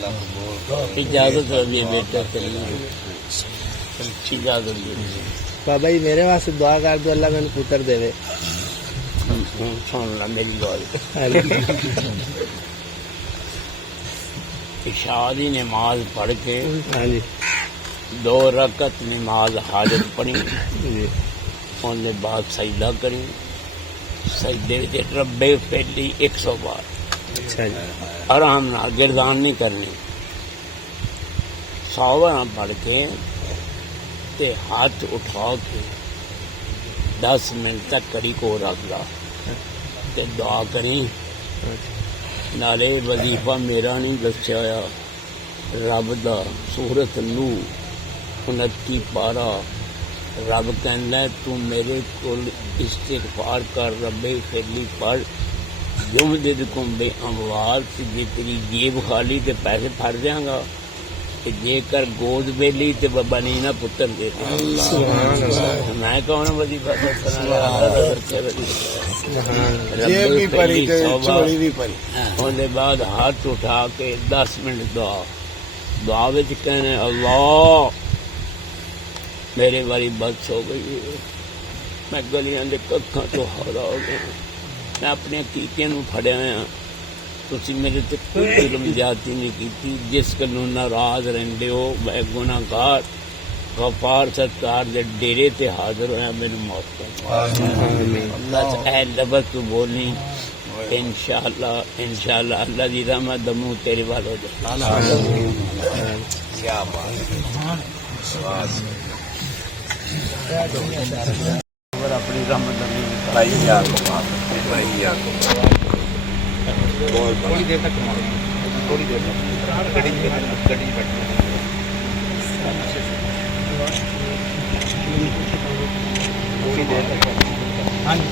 इजाजत रही बेटा चलिए इजाजत बाबा जी मेरे वास्ते दुआ कर दो अल्लाह मैंने पुत्र देवे। सुन ला मेरी गल इशा दी नमाज पढ़ के हाँ जी 2 रकत नमाज हाजत पढ़ी जी उनके बाद सजदा करी सजदे विच रब्बे पहली 100 बार अच्छा जी आराम नाल गिरदान नहीं करनी 100 बार पढ़ के ते हाथ उठा के 10 मिनट तक कड़ी को रख ला ते दुआ करी नाले वजीफा मेरा नहीं दस्या होया रब दा सूरत नूह 29 पारा रब कहंदा तू मेरे कोल इस्तिगफार कर रब्बे फिरली पढ़ जुम दिदकुम बे अमवाल जे तेरी जेब खाली ते पैसे फड़ देंगा ते जेकर गोद बेली ते बनी ना पुत्र दे मैं कौन वजीफा उसके बाद हाथ उठा के 10 मिनट दुआ विच कहने अल्लाह मेरे वाली बस हो गई है मैं गलियां दे कक्खां तो हारा हो गया मैं अपने कीतियां नूं फड़िया होया तुसीं मेरे ते कोई जुल्म ज्यादती नहीं की जिस गल्लों नाराज रहिंदे हो मैं गुनाहगार गफार सरकार दे डेरे ते हाजिर होया मैनू माफ कर बस ऐ लफ्ज़ तू बोली इंशाअल्लाह अल्लाह दी रहमत दा मुंह तेरे वाल हो जाए क्या बात अपनी रहमत दा भाई यार थोड़ी देर तक थोड़ी देर तक गड्डी बैठी थोड़ी देर तक हाँ जी